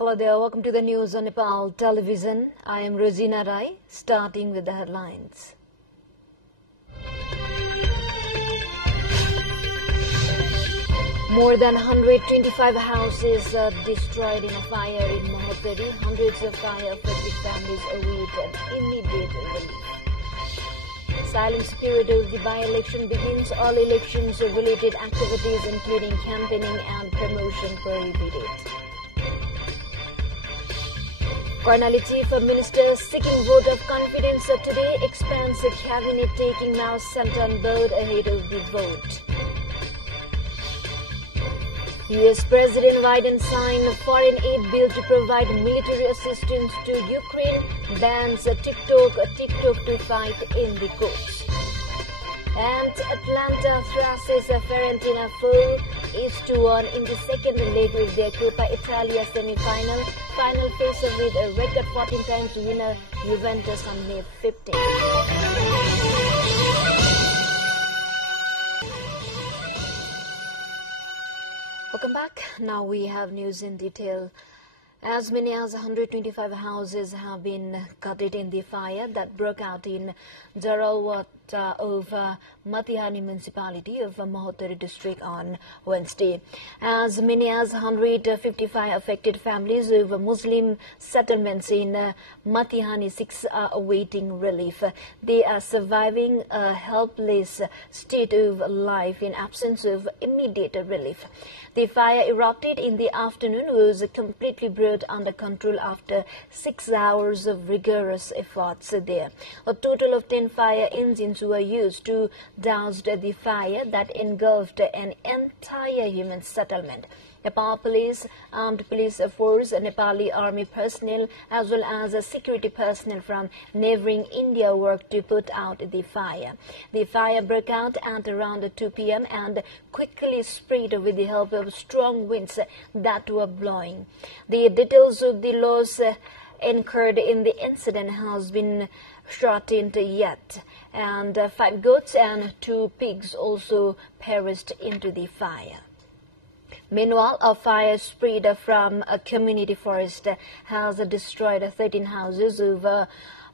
Hello there, welcome to the news on Nepal television. I am Rosina Rai, starting with the headlines. More than 125 houses are destroyed in a fire in Ntvithari. Hundreds of fire-affected families await immediate relief. Silence period of the by-election begins. All elections-related activities, including campaigning and promotion, prohibited. Karnali Chief Minister seeking vote of confidence today. Expands the cabinet taking now center on board ahead of the vote. U.S. President Biden signed a foreign aid bill to provide military assistance to Ukraine. Bans TikTok to fight in the courts. And Atlanta thrashes Fiorentina 4-1 in the second leg of their Coppa Italia semi-final. Final face with a record 14 times winner Juventus on May 15. Welcome back. Now we have news in detail. As many as 125 houses have been gutted in the fire that broke out in Jaralwat of Matihani municipality of Ntvithari district on Wednesday. As many as 155 affected families of Muslim settlements in Matihani 6 are awaiting relief. They are surviving a helpless state of life in absence of immediate relief. The fire erupted in the afternoon, was completely brought under control after 6 hours of rigorous efforts there. A total of 10 fire engines were used to douse the fire that engulfed an entire human settlement. Nepal police, armed police force, Nepali army personnel, as well as security personnel from neighboring India worked to put out the fire. The fire broke out at around 2 p.m. and quickly spread with the help of strong winds that were blowing. The details of the loss incurred in the incident has been shortened yet, and 5 goats and 2 pigs also perished into the fire. Meanwhile, a fire spread from a community forest has destroyed 13 houses over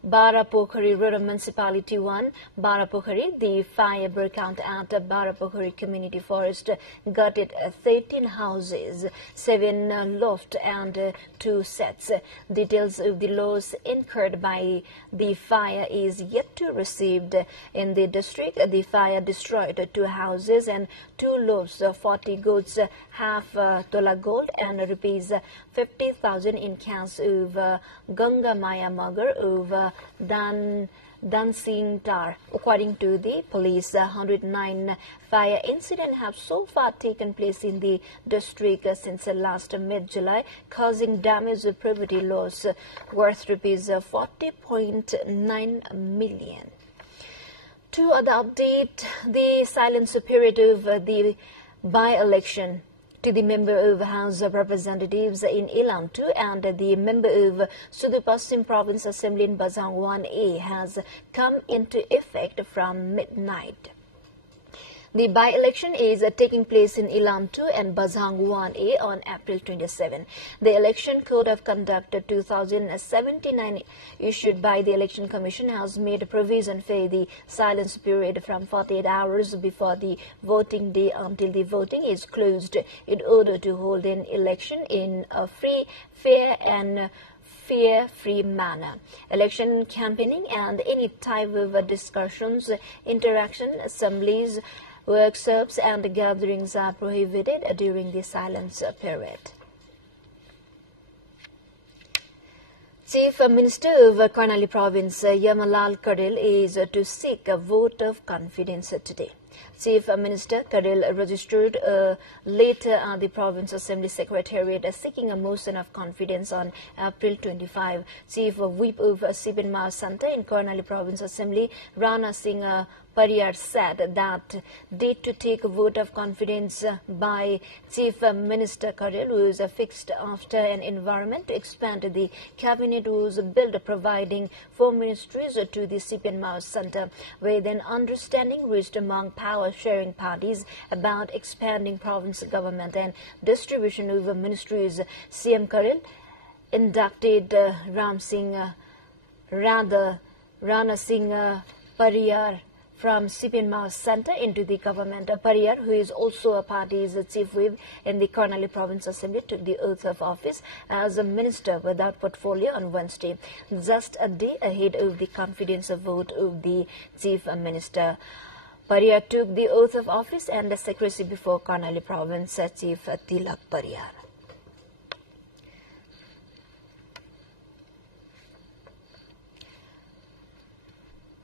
Barapokhari Rural Municipality 1, Barapokhari. The fire broke out at Barapokhari Community Forest, gutted 13 houses, 7 loft and 2 sets. Details of the loss incurred by the fire is yet to be received in the district. The fire destroyed 2 houses and 2 lofts, 40 goats, half tola gold and rupees 50,000 in cash of Ganga Maya Magar of Dancing Tar. According to the police, 109 fire incidents have so far taken place in the district since last mid-July, causing damage of property loss worth rupees 40.9 million. To other update, the silence period of the by-election to the member of House of Representatives in Ilam 2 and the member of Sudur Paschim Province Assembly in Bazhang 1A has come into effect from midnight. The by-election is taking place in Ilam 2 and Bazhang 1A on April 27. The Election Code of Conduct 2079 issued by the Election Commission has made provision for the silence period from 48 hours before the voting day until the voting is closed in order to hold an election in a free, fair and fear-free manner. Election campaigning and any type of discussions, interaction, assemblies, workshops and gatherings are prohibited during the silence period. Chief Minister of Karnali Province Yamalal Karil is to seek a vote of confidence today. Chief Minister Karil registered a letter at the Province Assembly Secretariat seeking a motion of confidence on April 25. Chief Whip of Sibin Mao Center in Karnali Province Assembly, Rana Singh Pariyar said that date to take a vote of confidence by Chief Minister Karil was fixed after an environment to expand the cabinet was built, providing 4 ministries to the CPN Mao Center, with an understanding reached among power-sharing parties about expanding province government and distribution of ministries. CM Karil inducted Rana Singh Pariyar from CPN Center into the government. Pariyar, who is also a party's chief whip in the Karnali Province Assembly, took the oath of office as a minister without portfolio on Wednesday, just a day ahead of the confidence vote of the chief minister. Pariyar took the oath of office and the secrecy before Karnali Province Chief Tilak Pariyar.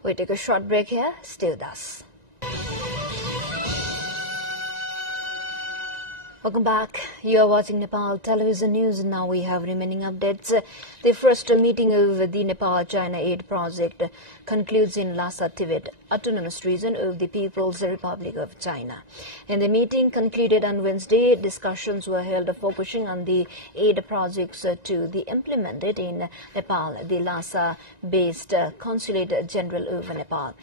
We take a short break here. Stay with us. Welcome back. You are watching Nepal Television News. Now we have remaining updates. The first meeting of the Nepal-China Aid Project concludes in Lhasa, Tibet, Autonomous Region of the People's Republic of China. In the meeting concluded on Wednesday, discussions were held focusing on the aid projects to be implemented in Nepal, the Lhasa-based Consulate General of Nepal.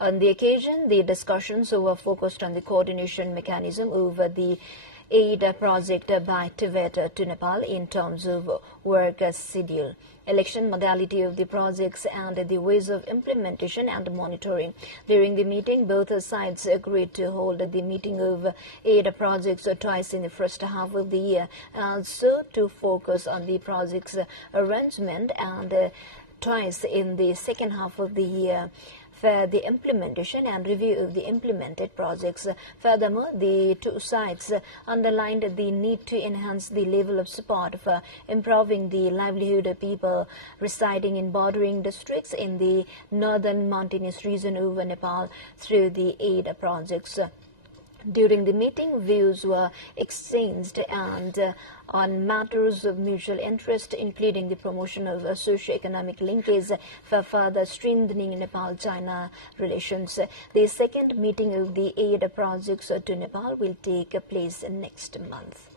On the occasion, the discussions were focused on the coordination mechanism over the aid project by Tibet to Nepal in terms of work schedule, election modality of the projects, and the ways of implementation and monitoring. During the meeting, both sides agreed to hold the meeting of aid projects twice in the first half of the year, and also to focus on the project's arrangement and twice in the second half of the year for the implementation and review of the implemented projects. Furthermore, the two sides underlined the need to enhance the level of support for improving the livelihood of people residing in bordering districts in the northern mountainous region of Nepal through the aid projects. During the meeting, views were exchanged and on matters of mutual interest, including the promotion of socio-economic linkage for further strengthening Nepal-China relations. The second meeting of the aid projects to Nepal will take place next month.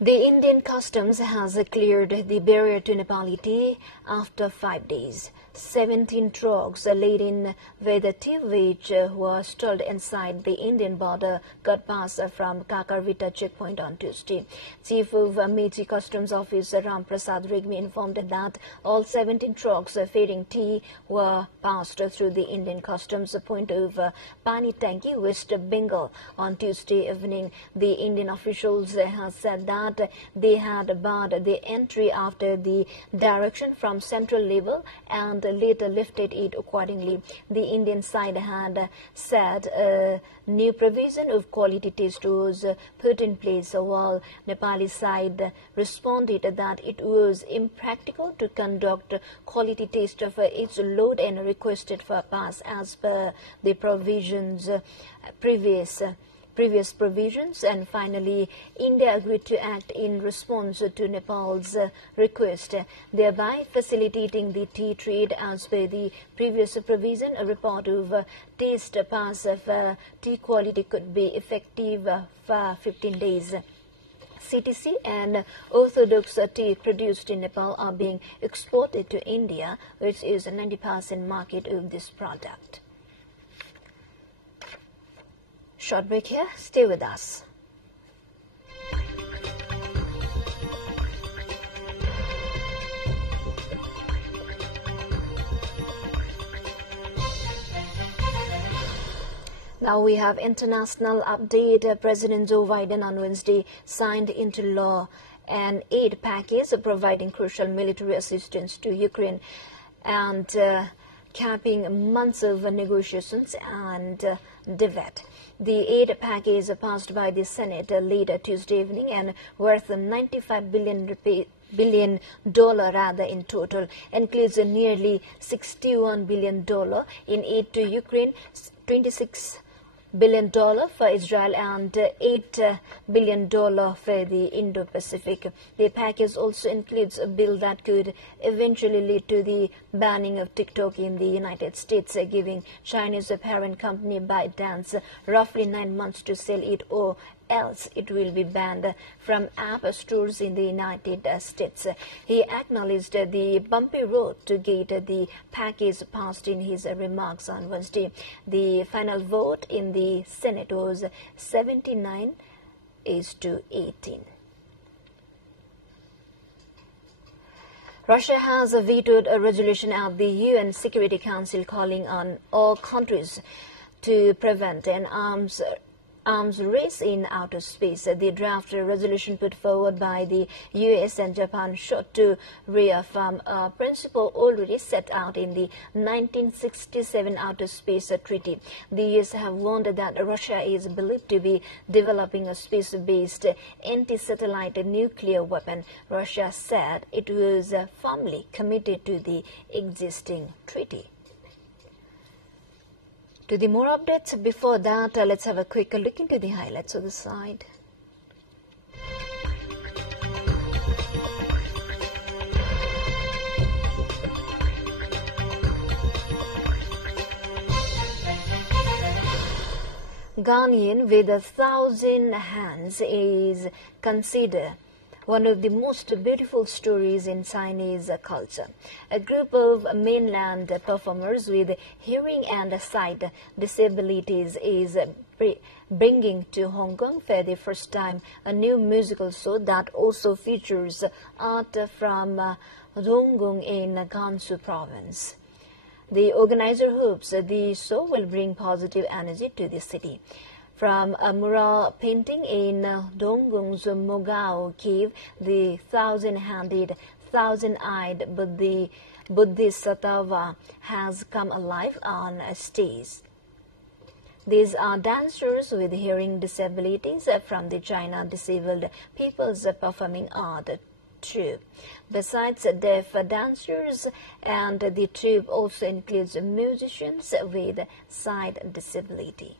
The Indian Customs has cleared the barrier to Nepality after 5 days. 17 trucks laden with tea which were stalled inside the Indian border got past from Kakarvita checkpoint on Tuesday. Chief of Meiji Customs Officer Ram Prasad Regmi informed that all 17 trucks ferrying tea were passed through the Indian Customs point of Pani Tanki, West Bengal on Tuesday evening. The Indian officials have said that they had barred the entry after the direction from central level and later lifted it accordingly. The Indian side had said a new provision of quality test was put in place, while Nepali side responded that it was impractical to conduct quality test for each load and requested for a pass as per the provisions previous provisions. And finally, India agreed to act in response to Nepal's request, thereby facilitating the tea trade as per the previous provision. A report of taste pass of tea quality could be effective for 15 days. CTC and orthodox tea produced in Nepal are being exported to India, which is a 90% market of this product. Short break here. Stay with us. Now we have international update. President Joe Biden on Wednesday signed into law an aid package providing crucial military assistance to Ukraine and capping months of negotiations and debate. The aid package passed by the Senate later Tuesday evening and worth $95 billion in total, includes nearly $61 billion in aid to Ukraine, $26 billion for Israel, and $8 billion for the Indo-Pacific. The package also includes a bill that could eventually lead to the banning of TikTok in the United States, giving China's parent company ByteDance roughly 9 months to sell it, or else it will be banned from app stores in the United States. He acknowledged the bumpy road to get the package passed in his remarks on Wednesday. The final vote in the Senate was 79-18. Russia has vetoed a resolution at the UN Security Council calling on all countries to prevent an arms race in outer space. The draft resolution put forward by the US and Japan sought to reaffirm a principle already set out in the 1967 Outer Space Treaty. The US have warned that Russia is believed to be developing a space-based anti-satellite nuclear weapon. Russia said it was firmly committed to the existing treaty. To the more updates, before that, let's have a quick look into the highlights of the side. Ghanaian with 1,000 hands is considered one of the most beautiful stories in Chinese culture. A group of mainland performers with hearing and sight disabilities is bringing to Hong Kong for the first time a new musical show that also features art from Donggung in Gansu province. The organizer hopes the show will bring positive energy to the city. From a mural painting in Donggung's Mogao cave, the thousand-handed, thousand-eyed Buddhist Tattva has come alive on a stage. These are dancers with hearing disabilities from the China Disabled People's Performing Art Troupe. Besides deaf dancers, and the troupe also includes musicians with sight disability.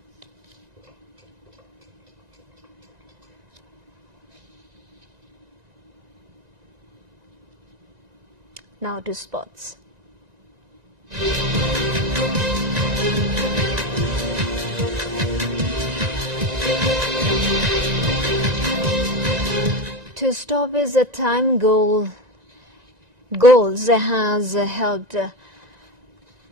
Now to sports. To stop his time goals has helped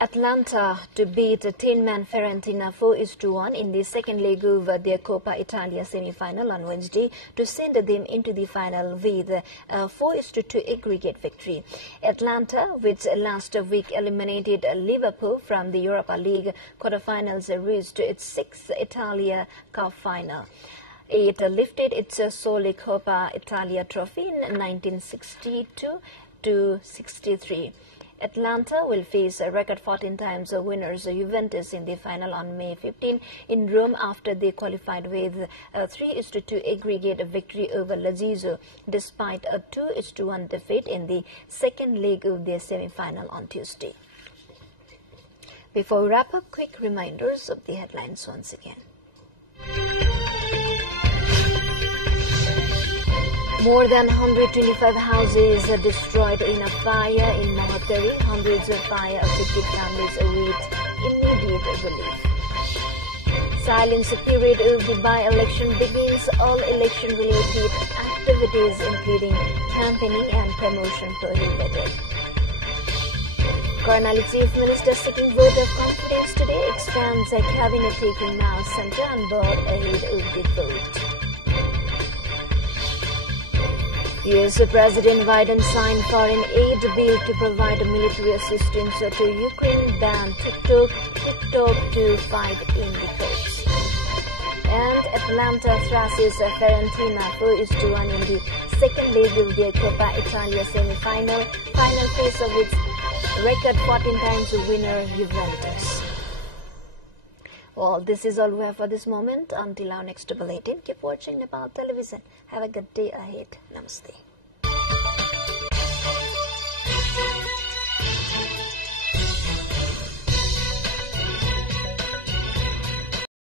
Atlanta to beat Tin-Man Fiorentina 4-1 in the second leg of their Coppa Italia semi-final on Wednesday to send them into the final with a 4-2 aggregate victory. Atlanta, which last week eliminated Liverpool from the Europa League quarterfinals, reached its sixth Italia Cup final. It lifted its sole Coppa Italia trophy in 1962-63. Atlanta will face a record 14 times winners Juventus in the final on May 15 in Rome after they qualified with a 3-2 aggregate victory over Lazio despite a 2-1 defeat in the second leg of their semi-final on Tuesday. Before we wrap up, quick reminders of the headlines once again. More than 125 houses destroyed in a fire in Nepal. Hundreds of fire-affected families await immediate relief. Silence period of the by-election begins. All election-related activities, including campaigning and promotion, prohibited. Karnali Chief Minister seeking vote of confidence today expands a cabinet taking Mao Center on board ahead of the vote. U.S. President Biden signed foreign aid bill to provide military assistance to Ukraine, ban TikTok to fight in the courts. And Atlanta thrashes Fiorentina 4-1 in the second leg of their Coppa Italia semi-final, final phase of its record 14 times winner Juventus. Well, this is all we have for this moment. Until our next bulletin, keep watching Nepal television. Have a good day ahead. Namaste.